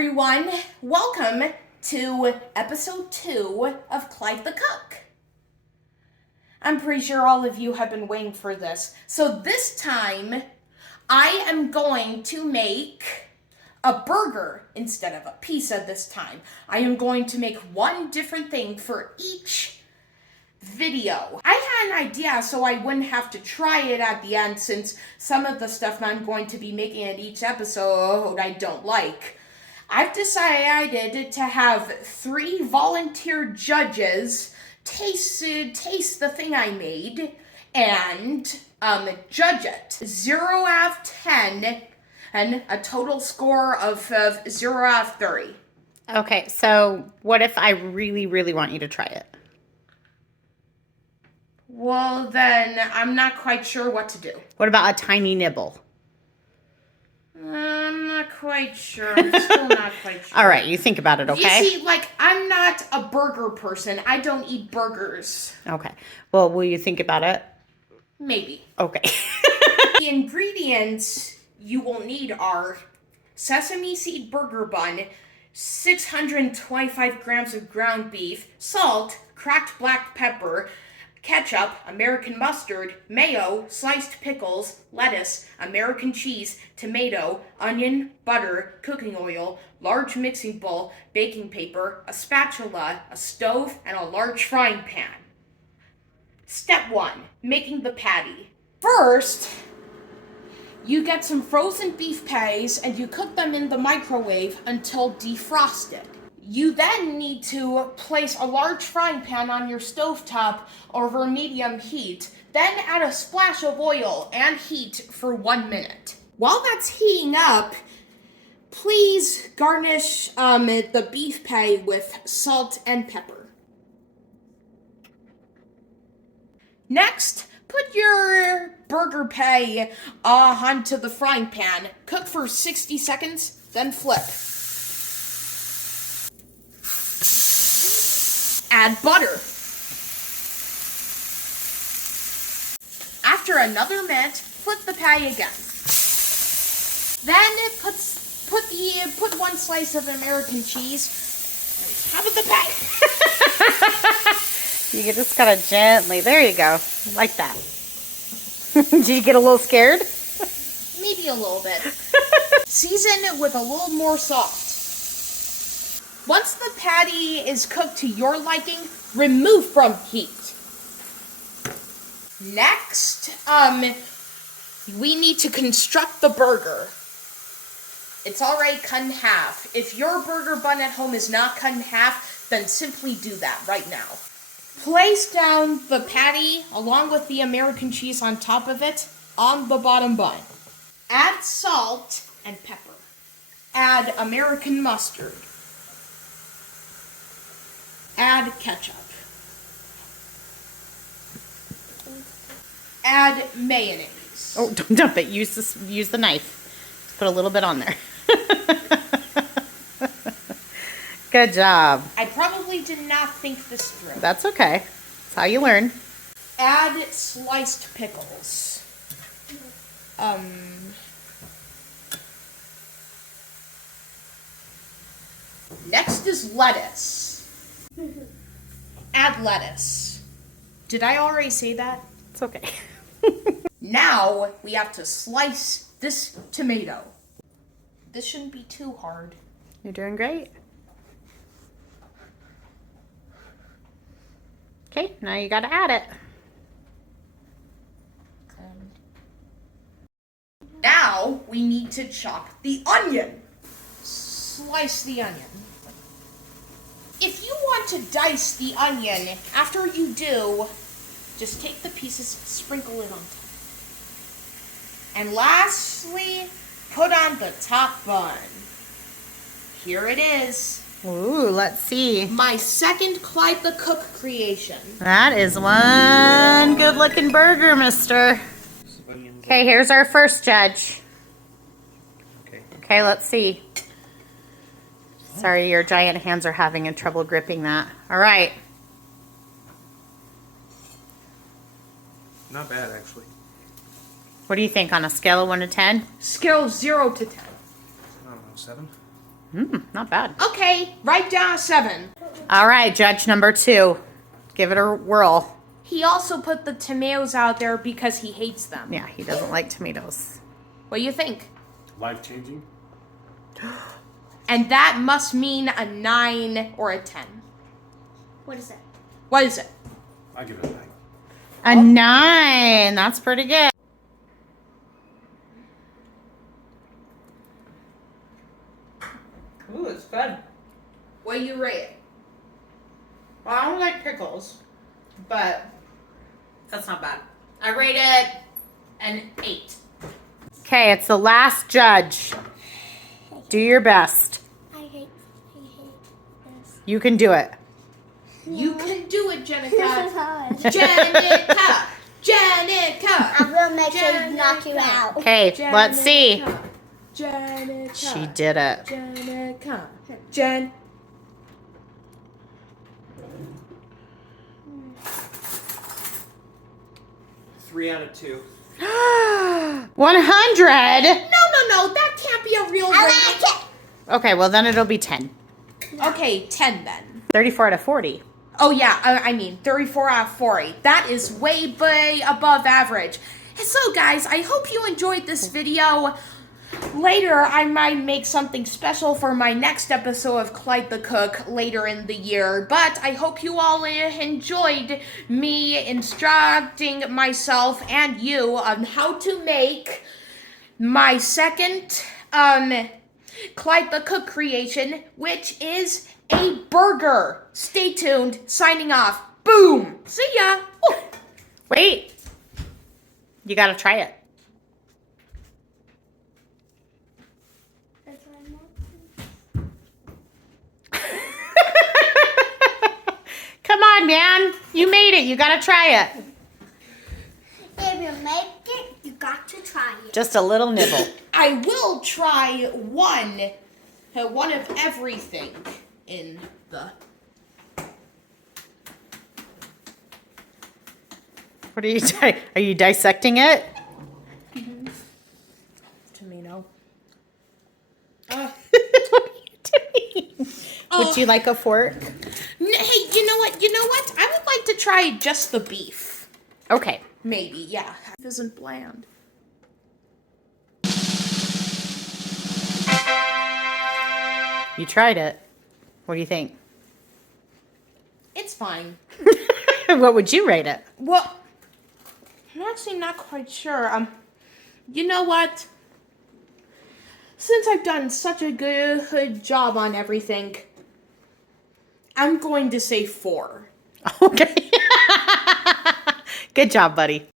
everyone. Welcome to episode 2 of Clyde the Cook. I'm pretty sure all of you have been waiting for this. So this time, I am going to make a burger instead of a pizza this time. I am going to make one different thing for each video. I had an idea so I wouldn't have to try it at the end, since some of the stuff I'm going to be making in each episode I don't like. I've decided to have 3 volunteer judges taste the thing I made and judge it. 0 out of 10 and a total score of 0 out of 30. Okay, so what if I really, really want you to try it? Well, then I'm not quite sure what to do. What about a tiny nibble? I'm not quite sure. I'm still not quite sure. All right, you think about it, okay? You see, I'm not a burger person. I don't eat burgers. Okay. Well, will you think about it? Maybe. Okay. The ingredients you will need are sesame seed burger bun, 625 grams of ground beef, salt, cracked black pepper, ketchup, American mustard, mayo, sliced pickles, lettuce, American cheese, tomato, onion, butter, cooking oil, large mixing bowl, baking paper, a spatula, a stove, and a large frying pan. Step 1. Making the patty. First, you get some frozen beef patties and you cook them in the microwave until defrosted. You then need to place a large frying pan on your stovetop over medium heat, then add a splash of oil and heat for 1 minute. While that's heating up, please garnish the beef patty with salt and pepper. Next, put your burger patty onto the frying pan. Cook for 60 seconds, then flip. Add butter. After another minute, flip the patty again. Then put 1 slice of American cheese on top of the patty. You just gotta gently. There you go. Like that. Did you get a little scared? Maybe a little bit. Season it with a little more salt. Once the patty is cooked to your liking, remove from heat. Next, we need to construct the burger. It's already cut in half. If your burger bun at home is not cut in half, then simply do that right now. Place down the patty along with the American cheese on top of it on the bottom bun. Add salt and pepper. Add American mustard. Add ketchup. Add mayonnaise. Oh, don't dump it. Use the knife. Just put a little bit on there. Good job. I probably did not think this through. That's okay. That's how you learn. Add sliced pickles. Next is lettuce. Add lettuce. Did I already say that? It's okay. Now we have to slice this tomato. This shouldn't be too hard. You're doing great. Okay, now you gotta add it. Now we need to chop the onion. Slice the onion. If you want to dice the onion, after you do, just take the pieces, sprinkle it on top. And lastly, put on the top bun. Here it is. Ooh, let's see. My second Clyde the Cook creation. That is one good looking burger, mister. Okay, here's our first judge. Okay, let's see. Sorry, your giant hands are having trouble gripping that. All right. Not bad, actually. What do you think on a scale of 1 to 10? Scale of 0 to 10. I don't know, 7? Not bad. Okay, write down a 7. All right, judge number 2. Give it a whirl. He also put the tomatoes out there because he hates them. Yeah, he doesn't like tomatoes. What do you think? Life-changing? And that must mean a 9 or a 10. What is it? What is it? I give it a 9. A 9. That's pretty good. Ooh, it's good. What do you rate it? Well, I don't like pickles, but that's not bad. I rate it an 8. Okay, it's the last judge. Do your best. I hate this. You can do it. You can do it, This is Jenica. hard. Jenica. Jenica. I'm gonna make sure to knock you out. Okay, let's see. Jenica. She did it. Jenica. Jen. Three out of 2. 100. No, that can't be a real I rating. like it. Okay, well then it'll be 10. Okay, 10 then. 34 out of 40. Oh yeah, I mean 34 out of 40. That is way above average. And so guys, I hope you enjoyed this video. Later, I might make something special for my next episode of Clyde the Cook later in the year. But I hope you all enjoyed me instructing myself and you on how to make my second Clyde the Cook creation, which is a burger. Stay tuned. Signing off. Boom. See ya. Ooh. Wait. You gotta try it. Come on, man. You made it. You gotta try it. If you make it, you got to try it. Just a little nibble. I will try one of everything in the... What are you Are you dissecting it? tomato. What are you doing? Would you like a fork? Hey, you know what? I would like to try just the beef. Okay. Maybe, yeah. It isn't bland. You tried it. What do you think? It's fine. What would you rate it? Well, I'm actually not quite sure. You know what? Since I've done such a good job on everything, I'm going to say 4. Okay. Good job, buddy.